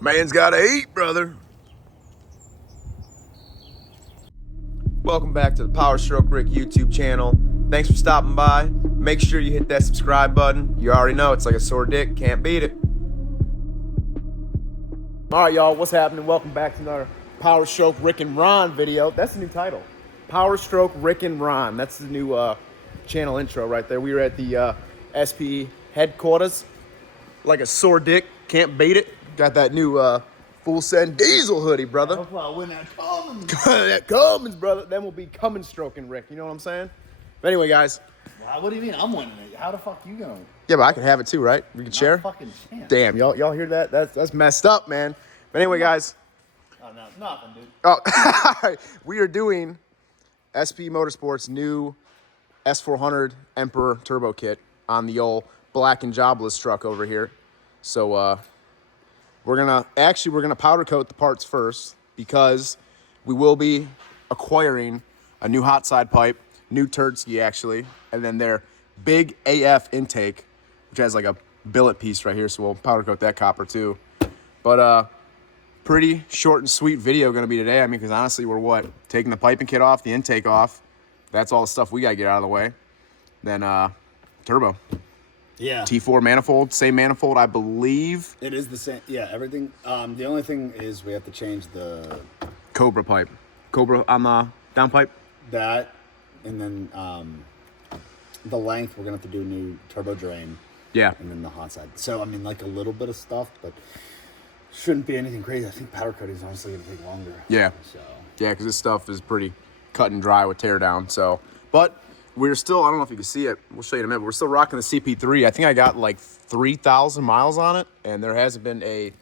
Man's gotta eat, brother. Welcome back to the Powerstroke Rick YouTube channel. Thanks for stopping by. Make sure you hit that subscribe button. You already know it's like a sore dick, can't beat it. All right, y'all, what's happening? Welcome back to another Powerstroke Rick and Ron video. That's the new title. Powerstroke Rick and Ron. That's the new channel intro right there. We were at the SPE headquarters. Like a sore dick, can't beat it. Got that new full send diesel hoodie, brother. When that Cummins. That Cummins, brother. Then we'll be Cummins stroking Rick. You know what I'm saying? But anyway, guys. Wow, what do you mean? I'm winning it. How the fuck you going? Yeah, but I can have it too, right? We can share. Fucking chance. Damn, y'all hear that? That's messed up, man. But anyway, guys. Oh no, it's nothing, dude. Oh, we are doing SPE Motorsport's new S400 Emperor turbo kit on the old black and jobless truck over here. So we're gonna powder coat the parts first because we will be acquiring a new hot side pipe, new turd ski actually, and then their big AF intake, which has like a billet piece right here. So we'll powder coat that copper too. But pretty short and sweet video gonna be today. I mean, because honestly, we're taking the piping kit off, the intake off. That's all the stuff we gotta get out of the way. Then turbo. Yeah. T4 manifold, same manifold, I believe. It is the same. Yeah, everything. The only thing is we have to change the Cobra pipe. Cobra on the downpipe. that, and then the length. We're gonna have to do a new turbo drain. Yeah. And then the hot side. So I mean, like a little bit of stuff, but shouldn't be anything crazy. I think powder coating is honestly gonna take longer. Yeah. So Yeah, because this stuff is pretty cut and dry with tear down. So, but we're still, I don't know if you can see it. We'll show you in a minute. But we're still rocking the CP3. I think I got like 3,000 miles on it, and there hasn't been a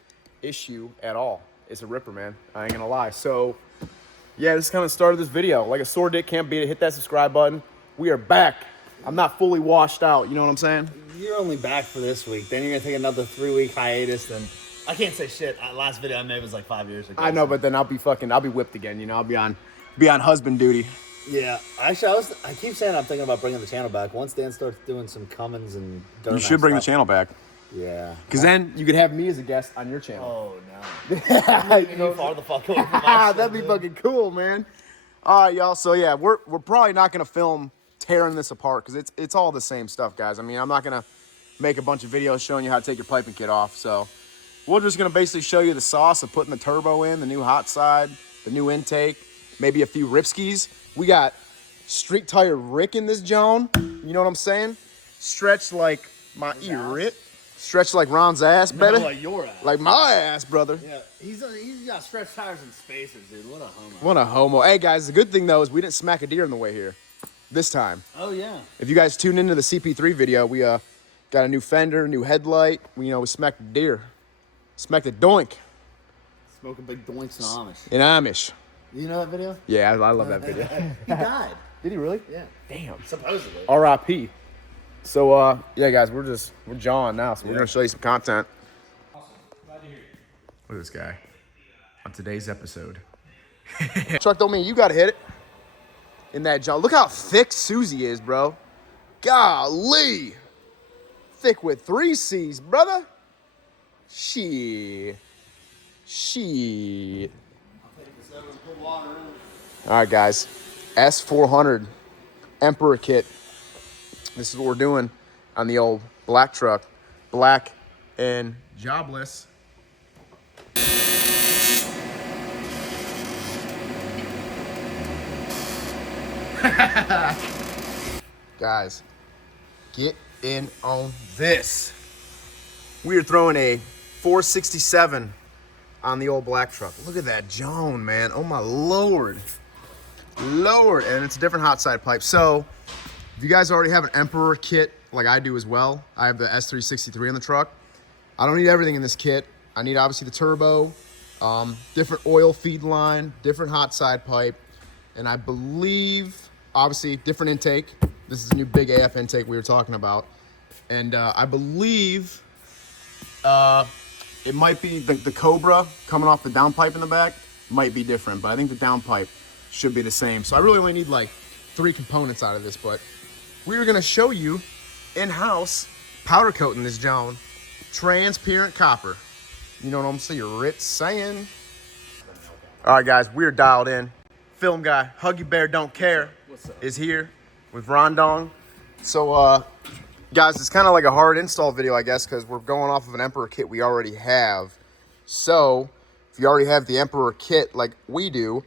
issue at all. It's a ripper, man. I ain't gonna lie. So, yeah, this kind of started this video. Like a sore dick, can't beat it. Hit that subscribe button. We are back. I'm not fully washed out. You know what I'm saying? you're only back for this week. Then you're gonna take another 3-week hiatus. Then I can't say shit. Last video I made was like 5 years ago. I know, but then I'll be whipped again. You know, I'll be on husband duty. Yeah, actually, I keep saying I'm thinking about bringing the channel back. Once Dan starts doing some Cummins and Duramax You should bring the stuff. channel back. Yeah. Because then you could have me as a guest on your channel. Oh, no. You know, far the fuck away from my that'd be fucking cool, man. All right, y'all. So, yeah, we're probably not going to film tearing this apart because it's all the same stuff, guys. I mean, I'm not going to make a bunch of videos showing you how to take your piping kit off. So we're just going to basically show you the sauce of putting the turbo in, the new hot side, the new intake, maybe a few ripskis. We got street tire Rick in this Joan. You know what I'm saying? Stretched like my ear, it. Stretched like Ron's ass, baby. No, like your ass. Like my ass, brother. Yeah, he's got stretched tires and spacers, dude. What a homo. What a homo. Hey, guys, the good thing, though, is we didn't smack a deer on the way here this time. Oh, yeah. If you guys tuned into the CP3 video, we got a new fender, new headlight. We smacked a deer. Smacked a doink Smoking big doinks in Amish. in Amish. You know that video? Yeah, I love that video. He died. Did he really? Yeah. Damn. Supposedly. R.I.P. So, yeah, guys, we're jawing now, so we're going to show you some content. Awesome. Glad to hear you. Look at this guy on today's episode. Truck don't mean you got to hit it in that jaw. Look how thick Susie is, bro. Golly. Thick with 3 C's, brother. Shit. All right, guys. S400 Emperor kit. This is what we're doing on the old black truck. Black and jobless. Guys, get in on this. We are throwing a 467 on the old black truck. Look at that Joan, man. Oh my Lord. And it's a different hot side pipe. So if you guys already have an Emperor kit like I do as well, I have the S363 on the truck. I don't need everything in this kit. I need obviously the turbo, different oil feed line, different hot side pipe, and I believe obviously different intake. This is a new big AF intake we were talking about. And I believe it might be the Cobra coming off the downpipe in the back might be different, but I think the downpipe should be the same. So I really only need like 3 components out of this, but we're gonna show you in-house powder coating this Joan transparent copper. You know what I'm saying? All right, guys, we're dialed in. Film guy, Huggy Bear Don't Care, is here with Rondong. So, guys, it's kind of like a hard install video, I guess, because we're going off of an Emperor kit we already have. So, if you already have the Emperor kit like we do,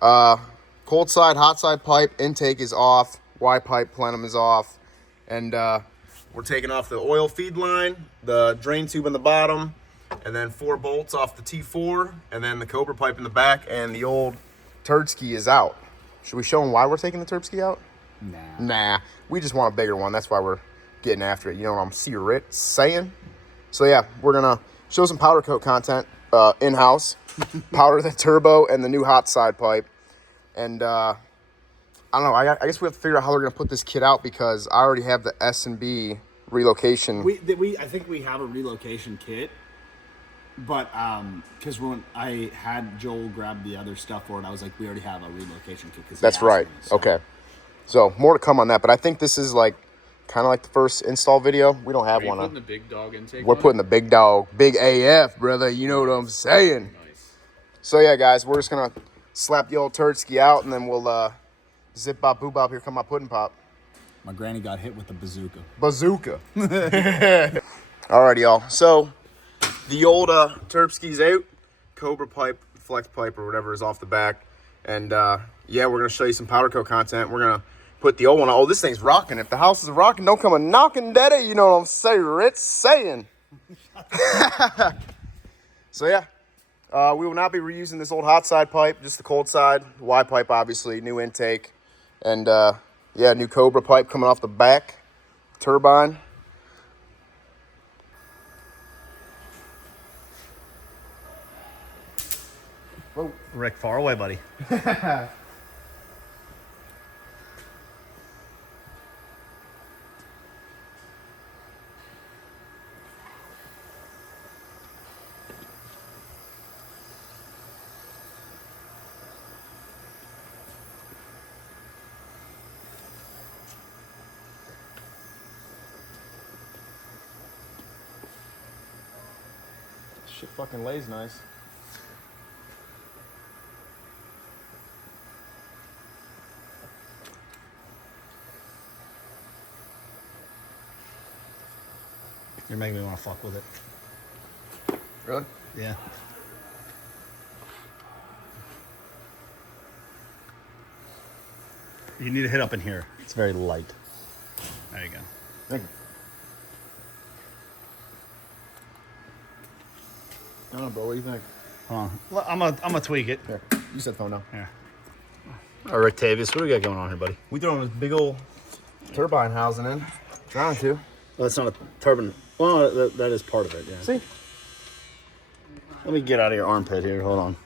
cold side, hot side pipe, intake is off, Y pipe, plenum is off, and we're taking off the oil feed line, the drain tube in the bottom, and then 4 bolts off the T4, and then the Cobra pipe in the back, and the old turd ski is out. Should we show them why we're taking the turd ski out? Nah. We just want a bigger one. That's why we're getting after it. You know what I'm saying? So yeah, we're gonna show some powder coat content in-house. Powder the turbo and the new hot side pipe. And I don't know, I guess we have to figure out how we're gonna put this kit out because I already have the S&B relocation. I think we have a relocation kit. But because when I had Joel grab the other stuff for it, I was like, we already have a relocation kit. That's right. Me, so. Okay. So more to come on that. But I think this is like kind of like the first install video. We don't have one. Putting the big dog intake. We're putting the big dog, big AF, brother. You know what I'm saying? Nice. So yeah, guys, we're just gonna slap the old turd ski out, and then we'll zip bop boop bop. Here come my pudding pop. My granny got hit with the bazooka. Alrighty, y'all. So. The old turb ski's out, Cobra pipe, flex pipe, or whatever is off the back. And yeah, we're going to show you some powder coat content. We're going to put the old one on. Oh, this thing's rocking. If the house is rocking, don't come a knocking, daddy. You know what I'm saying? So yeah, we will not be reusing this old hot side pipe, just the cold side. Y pipe, obviously, new intake. And yeah, new Cobra pipe coming off the back, turbine. Whoa. Rick, far away, buddy. Shit fucking lays nice. You're making me want to fuck with it. Really? Yeah. You need to hit up in here. It's very light. There you go. Thank you. I don't know, bro. What do you think? Hold on. I'm gonna tweak it. Here, you set the phone down. Here. All right, Tavius, what do we got going on here, buddy? We throwing this big old turbine housing in. Trying to. Well, that's not a turbine. Well, that is part of it, yeah. See? Let me get out of your armpit here. Hold on.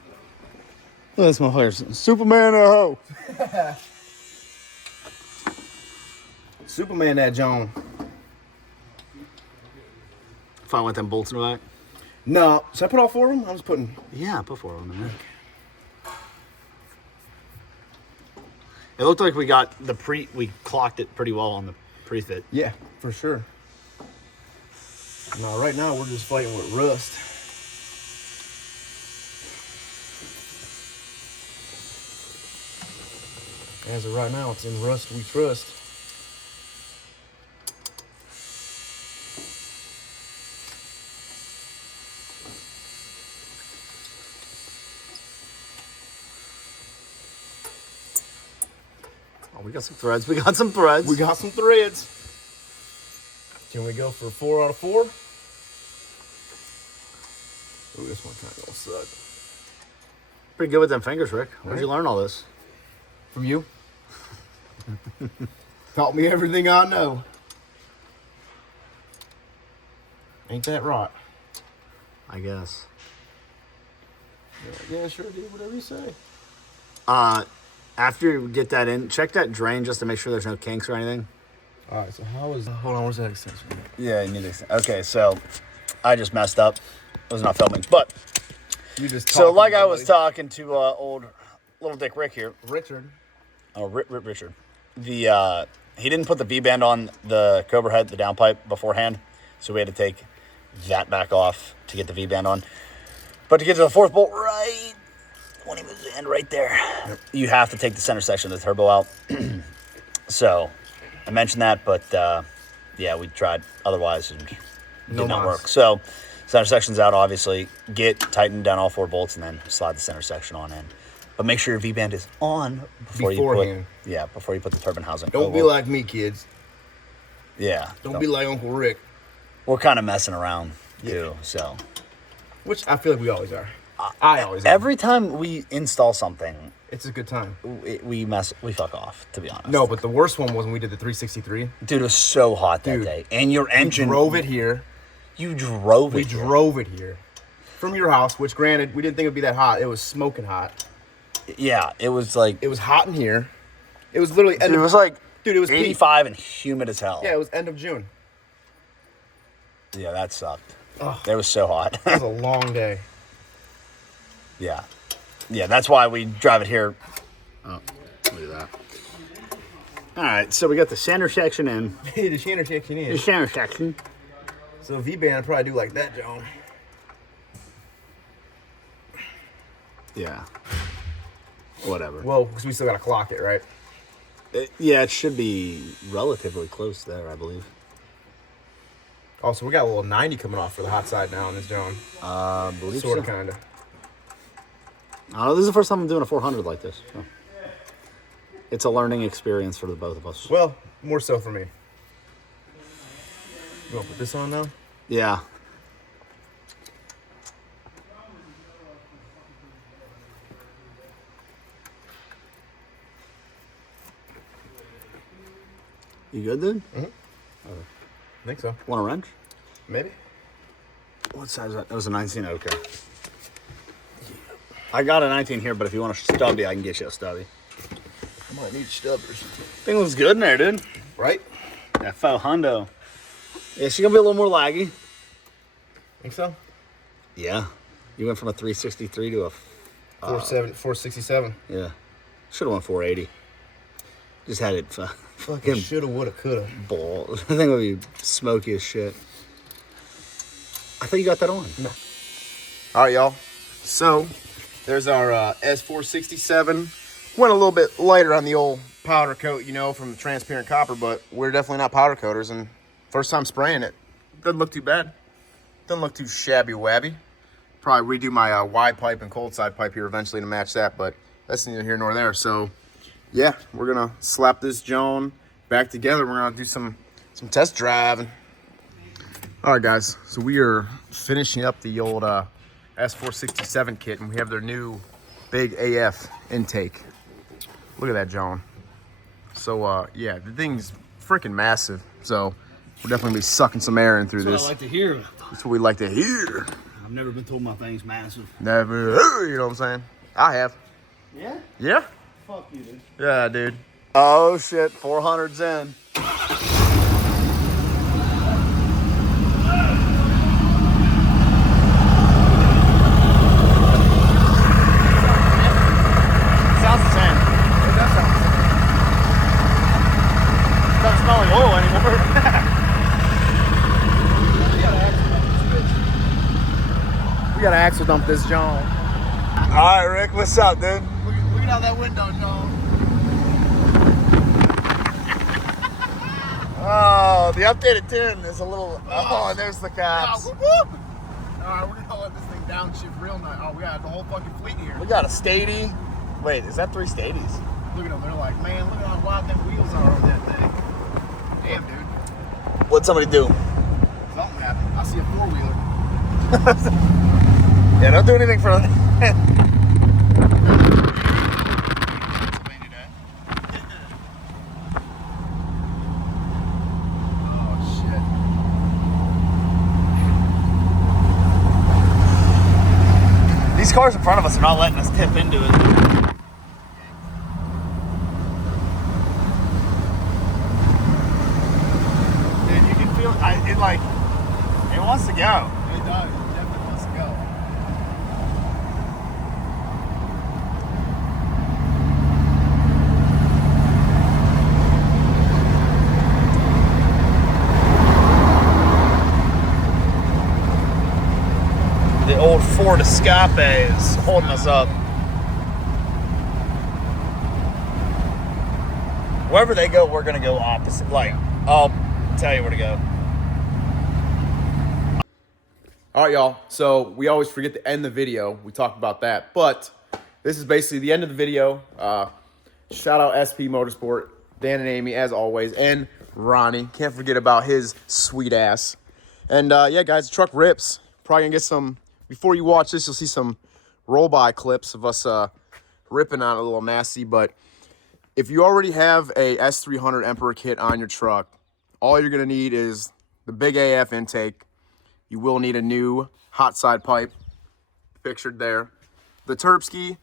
Oh, that's my horse. Superman a hoe. Superman that Joan. If I want them bolts in the back? No. Should I put all 4 of them? I was putting... Yeah, put 4 of them in there. It looked like we got we clocked it pretty well on the pre-fit. Yeah, for sure. No, right now we're just fighting with rust. As of right now, it's in rust we trust. Oh, we got some threads. We got some threads. We got some threads. Can we go for 4 out of 4? Ooh, this one kind of gonna suck. Pretty good with them fingers, Rick. Where'd you learn all this? From you. Taught me everything I know. Ain't that right? I guess. Yeah, sure, dude. Whatever you say. After you get that in, check that drain just to make sure there's no kinks or anything. All right, so how is... hold on, where's that extension? Yeah, you need to. Okay, so I just messed up. It was not filming, but You just so like I was talking to old little Dick Rick here. Richard. Oh, Richard. The he didn't put the V band on the Cobra head, the downpipe beforehand, so we had to take that back off to get the V band on. But to get to the fourth bolt right when he was in right there, you have to take the center section of the turbo out. So I mentioned that, but yeah, we tried. Otherwise, it did not work. So center section's out, obviously. Tighten down all 4 bolts and then slide the center section on in. But make sure your V-band is on before you put the turbine housing. Don't be like me, kids. Yeah. Don't be like Uncle Rick. We're kind of messing around too, so. Which I feel like we always are. I always am. Every time we install something, it's a good time. We fuck off, to be honest. No, but the worst one was when we did the 363. Dude, it was so hot that day. And your engine. We drove it here. You drove it We drove it here. From your house, which granted, we didn't think it would be that hot. It was smoking hot. Yeah, it was like. It was hot in here. It was literally it was like. Dude, it was 85 and humid as hell. Yeah, it was end of June. Yeah, that sucked. Ugh. It was so hot. It was a long day. Yeah. Yeah, that's why we drive it here. Oh, look at that. All right, so we got the center section in. The center section in. The center section. So V-band would probably do like that, John. Yeah. Whatever. Well, because we still got to clock it, right? Yeah, it should be relatively close there, I believe. Oh, so we got a little 90 coming off for the hot side now on this John. Believe sort of, so. kind of. This is the first time I'm doing a 400 like this. So. It's a learning experience for the both of us. Well, more so for me. You want to put this on now? Yeah. You good, dude? Mm-hmm. I think so. Want a wrench? Maybe. What size is that? That was a 19. Okay. I got a 19 here, but if you want a stubby, I can get you a stubby. I might need stubbers. Thing looks good in there, dude. Right? That faux hundo. Yeah, she's gonna be a little more laggy. Think so? Yeah. You went from a 363 to a 467. Yeah. Should have went 480. Just had it fucking shoulda, woulda, coulda. ball. I think it would be smoky as shit. I thought you got that on. No. All right, y'all. So there's our S467. Went a little bit lighter on the old powder coat, from the transparent copper, but we're definitely not powder coaters. And first time spraying it, doesn't look too bad. Doesn't look too shabby-wabby. Probably redo my wide pipe and cold side pipe here eventually to match that, but that's neither here nor there. So yeah, we're gonna slap this Joan back together. We're gonna do some test driving. All right, guys. So we are finishing up the old S467 kit, and we have their new big AF intake. Look at that, Joan. So yeah, the thing's freaking massive. So we're definitely gonna be sucking some air in through That's this. what I like to hear. That's what we like to hear. I've never been told my thing's massive. Never, you know what I'm saying? I have. Yeah? Yeah. Fuck you, dude. Yeah, dude. Oh shit, 400's in. Sounds the same. It does sound the same. Doesn't smell like oil anymore. We gotta axle dump this John. All right, Rick, what's up, dude? Look at out that window, John. Oh, the updated tin is a little. Oh, and there's the cops. Whoop, whoop. All right, we're gonna let this thing downshift real nice. Oh, we got the whole fucking fleet here. We got a Stady. Wait, is that 3 Stadies? Look at them. They're like, man, look at how wide them wheels are on that thing. Damn, dude. What'd somebody do? Something happened. I see a four-wheeler. Yeah, don't do anything for. These cars in front of us are not letting us tip into it. Dude, you can feel it wants to go. It does. It definitely wants to go. The old Ford Escape is holding us up. Wherever they go, we're going to go opposite. Like, I'll tell you where to go. All right, y'all. So we always forget to end the video. We talked about that. But this is basically the end of the video. Shout out SP Motorsport, Dan and Amy, as always, and Ronnie. Can't forget about his sweet ass. And, yeah, guys, the truck rips. Probably going to get some, before you watch this, you'll see some roll-by clips of us ripping on it a little nasty. But if you already have a S300 Emperor kit on your truck, all you're going to need is the big AF intake. You will need a new hot side pipe, pictured there. The Terpski,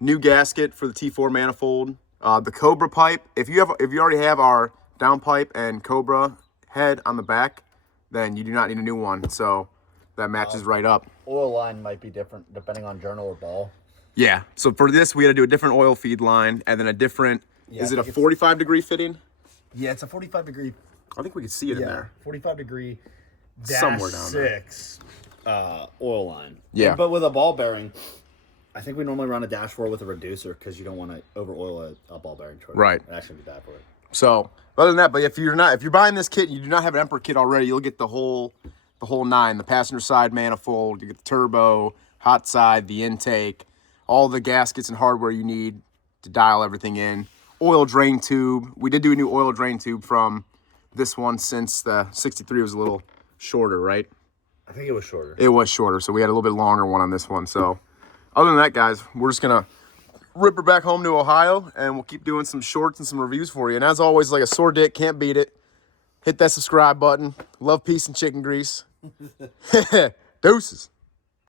new gasket for the T4 manifold. The Cobra pipe. If you already have our downpipe and Cobra head on the back, then you do not need a new one. So that matches right up. Oil line might be different depending on journal or ball. Yeah. So for this, we had to do a different oil feed line and then a different. Yeah, is it a 45-degree fitting? Yeah, it's a 45-degree. I think we could see it in there. 45-degree Somewhere down there. -6 oil line. Yeah. But with a ball bearing, I think we normally run a dashboard with a reducer because you don't want to over oil a ball bearing truck. Right. It actually be bad for it. So other than that, but if you're buying this kit and you do not have an Emperor kit already, you'll get the whole nine. The passenger side manifold, you get the turbo, hot side, the intake, all the gaskets and hardware you need to dial everything in. Oil drain tube. We did do a new oil drain tube from this one since the 63 was a little shorter, right? I think it was shorter. It was shorter, so we had a little bit longer one on this one. So other than that, guys, we're just gonna rip her back home to Ohio, and we'll keep doing some shorts and some reviews for you. And as always, like a sore dick, can't beat it. Hit that subscribe button. Love, peace, and chicken grease. Deuces.